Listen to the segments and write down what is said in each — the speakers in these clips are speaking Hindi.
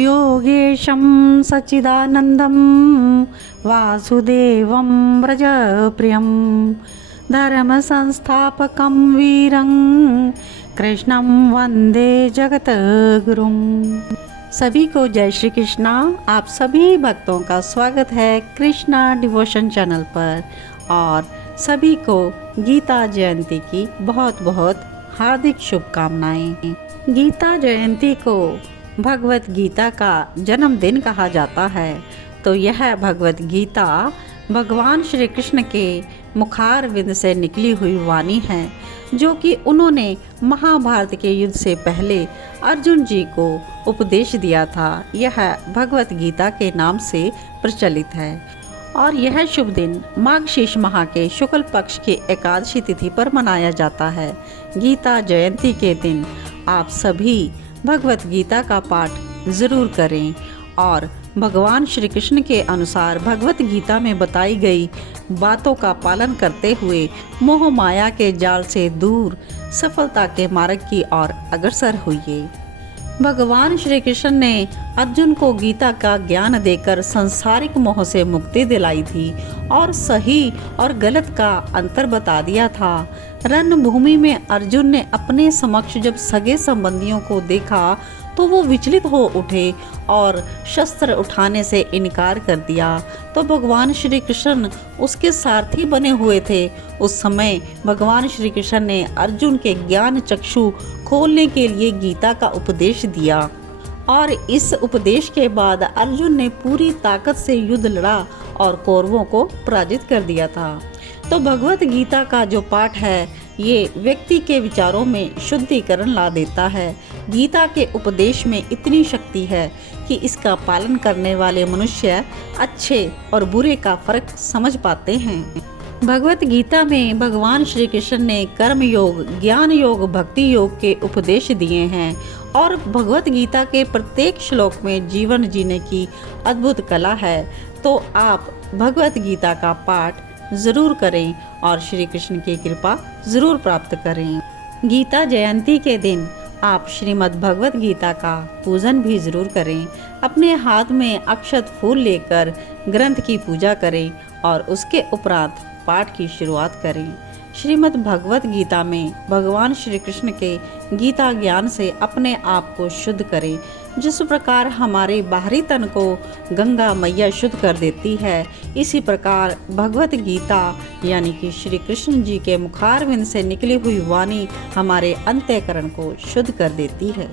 योगेशं सच्चिदानन्दं वासुदेवं व्रजप्रियं धर्मसंस्थापकं वीरं कृष्णं वंदे जगतगुरुं। सभी को जय श्री कृष्णा। आप सभी भक्तों का स्वागत है कृष्णा डिवोशन चैनल पर और सभी को गीता जयंती की बहुत बहुत हार्दिक शुभकामनाएं। गीता जयंती को भगवत गीता का जन्मदिन कहा जाता है। तो यह भगवत गीता भगवान श्री कृष्ण के मुखारविंद से निकली हुई वाणी है, जो कि उन्होंने महाभारत के युद्ध से पहले अर्जुन जी को उपदेश दिया था। यह भगवत गीता के नाम से प्रचलित है और यह शुभ दिन माघ माह के शुक्ल पक्ष की एकादशी तिथि पर मनाया जाता है। गीता जयंती के दिन आप सभी भगवत गीता का पाठ जरूर करें और भगवान श्री कृष्ण के अनुसार भगवत गीता में बताई गई बातों का पालन करते हुए मोह माया के जाल से दूर सफलता के मार्ग की ओर अग्रसर होइए। भगवान श्री कृष्ण ने अर्जुन को गीता का ज्ञान देकर सांसारिक मोह से मुक्ति दिलाई थी और सही और गलत का अंतर बता दिया था। रणभूमि में अर्जुन ने अपने समक्ष जब सगे संबंधियों को देखा तो वो विचलित हो उठे और शस्त्र उठाने से इनकार कर दिया। तो भगवान श्री कृष्ण उसके सारथी बने हुए थे। उस समय भगवान श्री कृष्ण ने अर्जुन के ज्ञान चक्षु खोलने के लिए गीता का उपदेश दिया और इस उपदेश के बाद अर्जुन ने पूरी ताकत से युद्ध लड़ा और कौरवों को पराजित कर दिया था। तो भगवत गीता का जो पाठ है ये व्यक्ति के विचारों में शुद्धिकरण ला देता है। गीता के उपदेश में इतनी शक्ति है कि इसका पालन करने वाले मनुष्य अच्छे और बुरे का फर्क समझ पाते हैं। भगवत गीता में भगवान श्री कृष्ण ने कर्म योग, ज्ञान योग, भक्ति योग के उपदेश दिए हैं और भगवत गीता के प्रत्येक श्लोक में जीवन जीने की अद्भुत कला है। तो आप भगवत गीता का पाठ जरूर करें और श्री कृष्ण की कृपा जरूर प्राप्त करें। गीता जयंती के दिन आप श्रीमद् भगवत गीता का पूजन भी जरूर करें। अपने हाथ में अक्षत फूल लेकर ग्रंथ की पूजा करें और उसके उपरांत पाठ की शुरुआत करें। श्रीमद् भगवत गीता में भगवान श्री कृष्ण के गीता ज्ञान से अपने आप को शुद्ध करें। जिस प्रकार हमारे बाहरी तन को गंगा मैया शुद्ध कर देती है, इसी प्रकार भगवत गीता यानी कि श्री कृष्ण जी के मुखारविंद से निकली हुई वाणी हमारे अंतःकरण को शुद्ध कर देती है।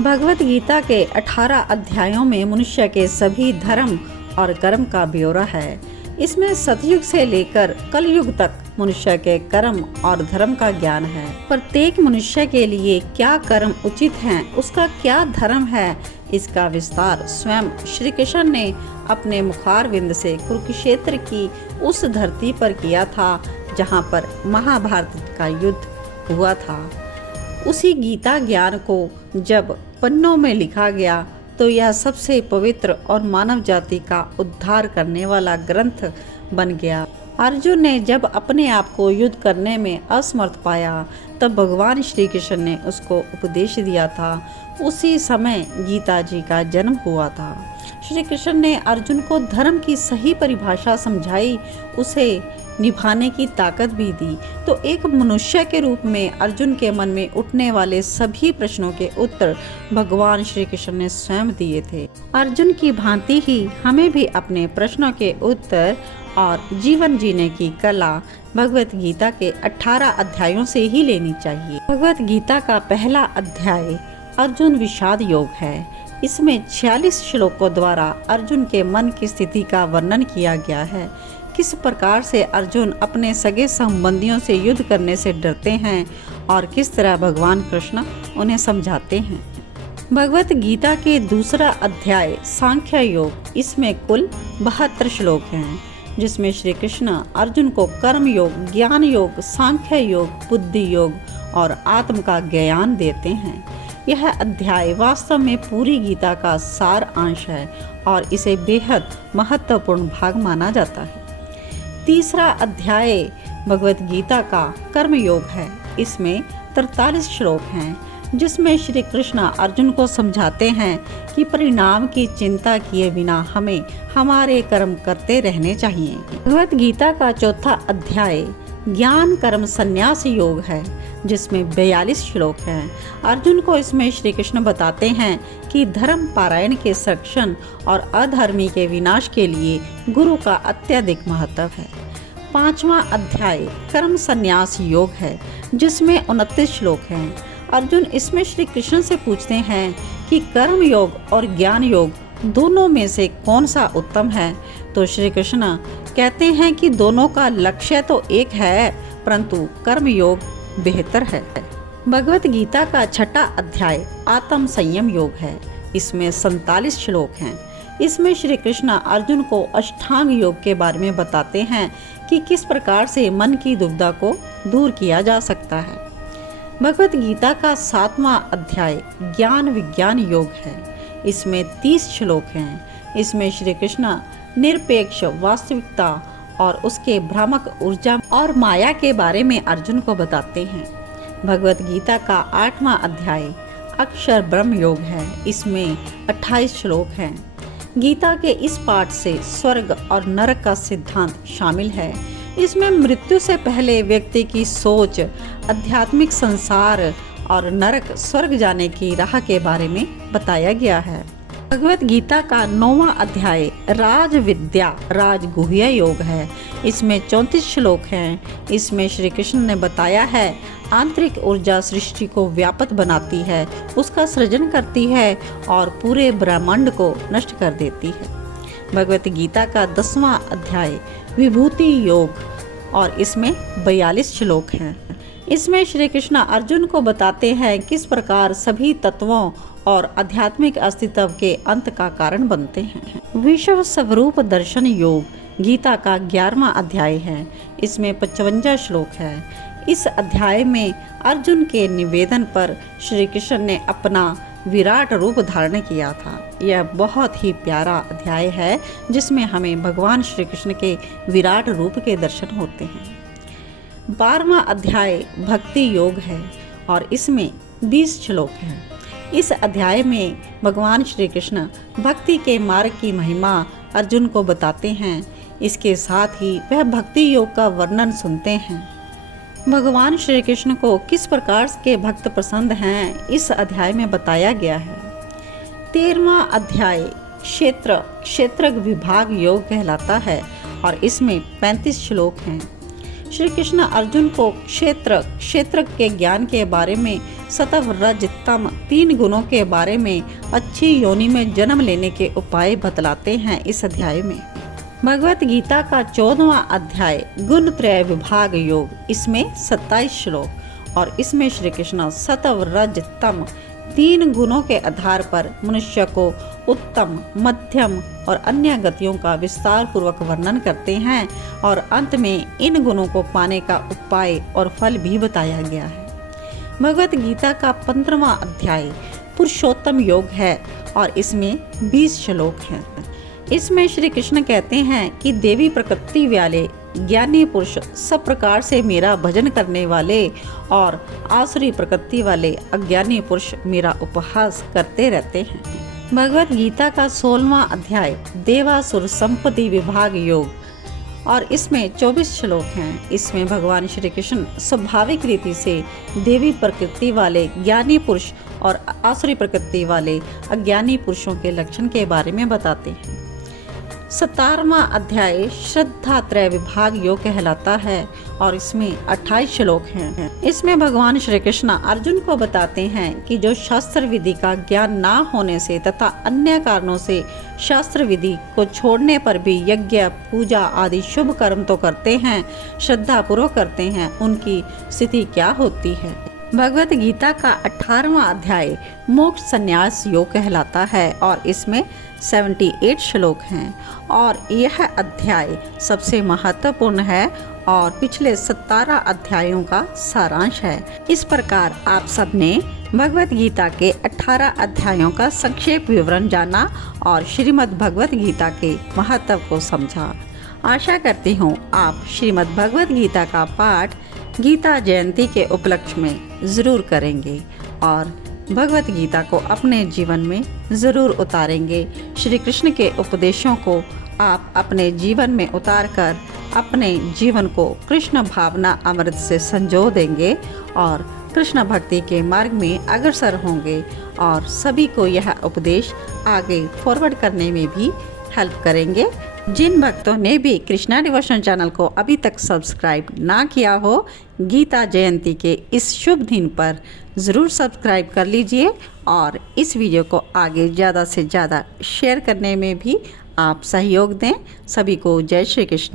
भगवत गीता के 18 अध्यायों में मनुष्य के सभी धर्म और कर्म का ब्यौरा है। इसमें सतयुग से लेकर कलयुग तक मनुष्य के कर्म और धर्म का ज्ञान है। प्रत्येक मनुष्य के लिए क्या कर्म उचित हैं, उसका क्या धर्म है, इसका विस्तार स्वयं श्री कृष्ण ने अपने मुखारविंद से कुरुक्षेत्र की उस धरती पर किया था जहाँ पर महाभारत का युद्ध हुआ था। उसी गीता ज्ञान को जब पन्नों में लिखा गया तो यह सबसे पवित्र और मानव जाति का उद्धार करने वाला ग्रंथ बन गया। अर्जुन ने जब अपने आप को युद्ध करने में असमर्थ पाया तब भगवान श्री कृष्ण ने उसको उपदेश दिया था। उसी समय गीता जी का जन्म हुआ था। श्री कृष्ण ने अर्जुन को धर्म की सही परिभाषा समझाई, उसे निभाने की ताकत भी दी। तो एक मनुष्य के रूप में अर्जुन के मन में उठने वाले सभी प्रश्नों के उत्तर भगवान श्री कृष्ण ने स्वयं दिए थे। अर्जुन की भांति ही हमें भी अपने प्रश्नों के उत्तर और जीवन जीने की कला भगवत गीता के 18 अध्यायों से ही लेनी चाहिए। भगवत गीता का पहला अध्याय अर्जुन विषाद योग है। इसमें 46 श्लोकों द्वारा अर्जुन के मन की स्थिति का वर्णन किया गया है। किस प्रकार से अर्जुन अपने सगे संबंधियों से युद्ध करने से डरते हैं और किस तरह भगवान कृष्ण उन्हें समझाते हैं। भगवत गीता के दूसरा अध्याय सांख्य योग, इसमें कुल 72 श्लोक हैं, जिसमें श्री कृष्ण अर्जुन को कर्म योग, ज्ञान योग, सांख्य योग, बुद्धि योग और आत्म का ज्ञान देते हैं। यह अध्याय वास्तव में पूरी गीता का सार अंश है और इसे बेहद महत्वपूर्ण भाग माना जाता है। तीसरा अध्याय भगवत गीता का कर्म योग है। इसमें 43 श्लोक हैं। जिसमें श्री कृष्ण अर्जुन को समझाते हैं कि परिणाम की चिंता किए बिना हमें हमारे कर्म करते रहने चाहिए। भगवत गीता का चौथा अध्याय ज्ञान कर्म संन्यास योग है, जिसमें 42 श्लोक हैं। अर्जुन को इसमें श्री कृष्ण बताते हैं कि धर्म पारायण के संरक्षण और अधर्मी के विनाश के लिए गुरु का अत्यधिक महत्व है। पांचवा अध्याय कर्म संन्यास योग है, जिसमें 29 श्लोक हैं। अर्जुन इसमें श्री कृष्ण से पूछते हैं कि कर्म योग और ज्ञान योग दोनों में से कौन सा उत्तम है, तो श्री कृष्ण कहते हैं कि दोनों का लक्ष्य तो एक है, परंतु कर्म योग बेहतर है। भगवत गीता का छठा अध्याय आत्म संयम योग है। इसमें 47 श्लोक हैं। इसमें श्री कृष्ण अर्जुन को अष्टांग योग के बारे में बताते हैं कि किस प्रकार से मन की दुविधा को दूर किया जा सकता है। भगवत गीता का 7वां अध्याय ज्ञान विज्ञान योग है। इसमें 30 श्लोक हैं। इसमें श्री कृष्ण निरपेक्ष वास्तविकता और उसके भ्रामक ऊर्जा और माया के बारे में अर्जुन को बताते हैं। भगवत गीता का 8वां अध्याय अक्षर ब्रह्म योग है। इसमें 28 श्लोक हैं। गीता के इस पाठ से स्वर्ग और नरक का सिद्धांत शामिल है। इसमें मृत्यु से पहले व्यक्ति की सोच, आध्यात्मिक संसार और नरक स्वर्ग जाने की राह के बारे में बताया गया है। भगवत गीता का 9वां अध्याय राज विद्या राजगुह्य योग है। इसमें 34 श्लोक हैं। इसमें श्री कृष्ण ने बताया है आंतरिक ऊर्जा सृष्टि को व्यापक बनाती है, उसका सृजन करती है और पूरे ब्रह्मांड को नष्ट कर देती है। भगवत गीता का 10वां अध्याय विभूति योग और इसमें 42 श्लोक हैं। इसमें श्री कृष्ण अर्जुन को बताते हैं किस प्रकार सभी तत्वों और आध्यात्मिक अस्तित्व के अंत का कारण बनते हैं। विश्व स्वरूप दर्शन योग गीता का 11वां अध्याय है। इसमें 55 श्लोक है। इस अध्याय में अर्जुन के निवेदन पर श्री कृष्ण ने अपना विराट रूप धारण किया था। यह बहुत ही प्यारा अध्याय है, जिसमें हमें भगवान श्री कृष्ण के विराट रूप के दर्शन होते हैं। 12वां अध्याय भक्ति योग है और इसमें 20 श्लोक हैं। इस अध्याय में भगवान श्री कृष्ण भक्ति के मार्ग की महिमा अर्जुन को बताते हैं। इसके साथ ही वह भक्ति योग का वर्णन सुनते हैं। भगवान श्री कृष्ण को किस प्रकार के भक्त पसंद हैं, इस अध्याय में बताया गया है। 13वां अध्याय क्षेत्र विभाग योग कहलाता है और इसमें 35 श्लोक हैं। श्री कृष्ण अर्जुन को क्षेत्र के ज्ञान के बारे में सत्व रज तम 3 गुणों के बारे में अच्छी योनि में जन्म लेने के उपाय बतलाते हैं। इस अध्याय में भगवत गीता का 14वां अध्याय गुण त्रय विभाग योग, इसमें 27 श्लोक और इसमें श्री कृष्ण सत्व रज तम 3 गुणों के आधार पर मनुष्य को उत्तम, मध्यम और अन्य गतियों का विस्तार पूर्वक वर्णन करते हैं और अंत में इन गुणों को पाने का उपाय और फल भी बताया गया है। भगवत गीता का 15वां अध्याय पुरुषोत्तम योग है और इसमें 20 श्लोक हैं। इसमें श्री कृष्ण कहते हैं कि देवी प्रकृति वाले ज्ञानी पुरुष सब प्रकार से मेरा भजन करने वाले और आसुरी प्रकृति वाले अज्ञानी पुरुष मेरा उपहास करते रहते हैं। भगवत गीता का 16वां अध्याय देवासुर संपत्ति विभाग योग और इसमें 24 श्लोक हैं। इसमें भगवान श्री कृष्ण स्वाभाविक रीति से देवी प्रकृति वाले ज्ञानी पुरुष और आसुरी प्रकृति वाले अज्ञानी पुरुषों के लक्षण के बारे में बताते हैं। 17वां अध्याय श्रद्धा त्रय विभाग योग कहलाता है और इसमें 28 श्लोक हैं। इसमें भगवान श्री कृष्ण अर्जुन को बताते हैं कि जो शास्त्र विधि का ज्ञान ना होने से तथा अन्य कारणों से शास्त्र विधि को छोड़ने पर भी यज्ञ, पूजा आदि शुभ कर्म तो करते हैं, श्रद्धा पूर्वक करते हैं, उनकी स्थिति क्या होती है। भगवत गीता का 18वां अध्याय मोक्ष संन्यास योग कहलाता है और इसमें 78 श्लोक हैं और यह अध्याय सबसे महत्वपूर्ण है और पिछले 17 अध्यायों का सारांश है। इस प्रकार आप सब ने भगवत गीता के 18 अध्यायों का संक्षेप विवरण जाना और श्रीमद् भगवत गीता के महत्व को समझा। आशा करती हूँ आप श्रीमद् भगवत गीता का पाठ गीता जयंती के उपलक्ष्य में ज़रूर करेंगे। और भगवत गीता को अपने जीवन में ज़रूर उतारेंगे। श्री कृष्ण के उपदेशों को आप अपने जीवन में उतार कर अपने जीवन को कृष्ण भावना अमृत से संजो देंगे और कृष्ण भक्ति के मार्ग में अग्रसर होंगे और सभी को यह उपदेश आगे फॉरवर्ड करने में भी हेल्प करेंगे। जिन भक्तों ने भी कृष्णा डिवोशन चैनल को अभी तक सब्सक्राइब ना किया हो, गीता जयंती के इस शुभ दिन पर ज़रूर सब्सक्राइब कर लीजिए और इस वीडियो को आगे ज़्यादा से ज़्यादा शेयर करने में भी आप सहयोग दें। सभी को जय श्री कृष्ण।